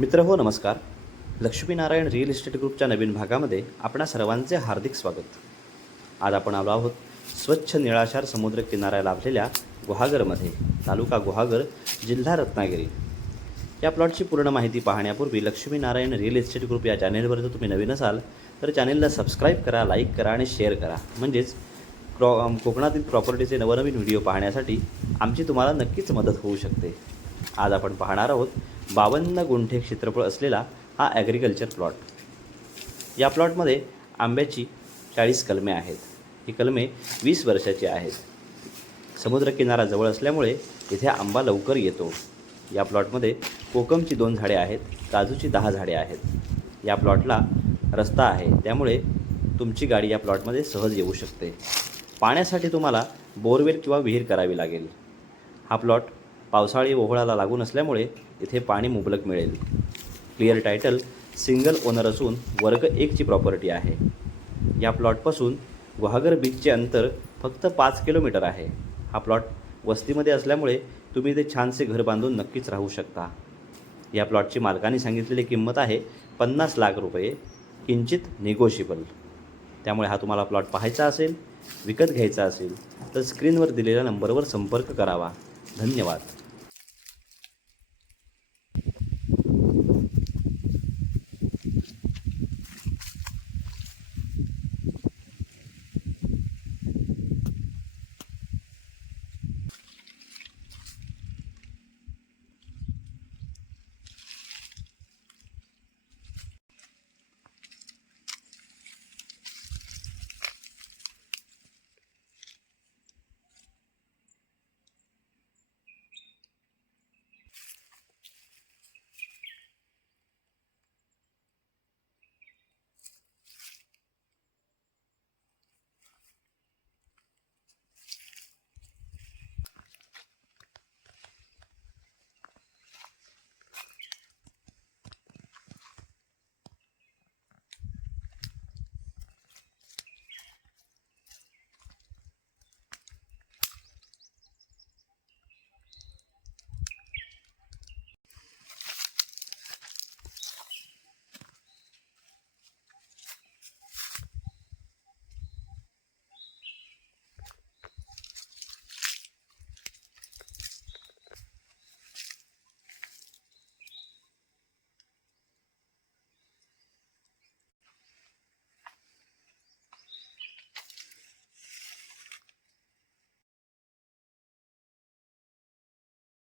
मित्र हो नमस्कार. लक्ष्मीनारायण रिअल इस्टेट ग्रुपच्या नवीन भागामध्ये आपणा सर्वांचे हार्दिक स्वागत. आज आपण आलो आहोत स्वच्छ निळाशार समुद्र किनाऱ्या लाभलेल्या गुहागरमध्ये तालुका गुहागर जिल्हा रत्नागिरी. या प्लॉटची पूर्ण माहिती पाहण्यापूर्वी लक्ष्मीनारायण रिअल इस्टेट ग्रुप या चॅनेलवर जर तुम्ही नवीन असाल तर चॅनेलला सबस्क्राईब करा लाईक करा आणि शेअर करा. म्हणजेच क्रॉ कोकणातील प्रॉपर्टीचे नवनवीन व्हिडिओ पाहण्यासाठी आमची तुम्हाला नक्कीच मदत होऊ शकते. आज आपण पाहणार आहोत बावन्न गुंठे क्षेत्रफळ असलेला हा ॲग्रिकल्चर प्लॉट या प्लॉटमध्ये आंब्याची चाळीस कलमे आहेत. ही कलमे वीस वर्षाची आहेत. समुद्रकिनारा जवळ असल्यामुळे इथे आंबा लवकर येतो. या प्लॉटमध्ये कोकमची दोन झाडे आहेत काजूची दहा झाडे आहेत. या प्लॉटला रस्ता आहे. त्यामुळे तुमची गाडी या प्लॉटमध्ये सहज येऊ शकते. पाण्यासाठी तुम्हाला बोरवेल किंवा विहीर करावी लागेल. हा प्लॉट पावसाळी ओहळाला लागून असल्यामुळे इथे पाणी मुबलक मिळेल. क्लिअर टायटल सिंगल ओनर असून वर्ग एकची प्रॉपर्टी आहे. या प्लॉटपासून गुहागर बीचचे अंतर फक्त पाच किलोमीटर आहे. हा प्लॉट वस्तीमध्ये असल्यामुळे तुम्ही इथे छानसे घर बांधून नक्कीच राहू शकता. या प्लॉटची मालकाने सांगितलेली किंमत आहे पन्नास लाख रुपये किंचित निगोशिबल त्यामुळे हा तुम्हाला प्लॉट पाहायचा असेल विकत घ्यायचा असेल तर स्क्रीनवर दिलेल्या नंबरवर संपर्क करावा. धन्यवाद.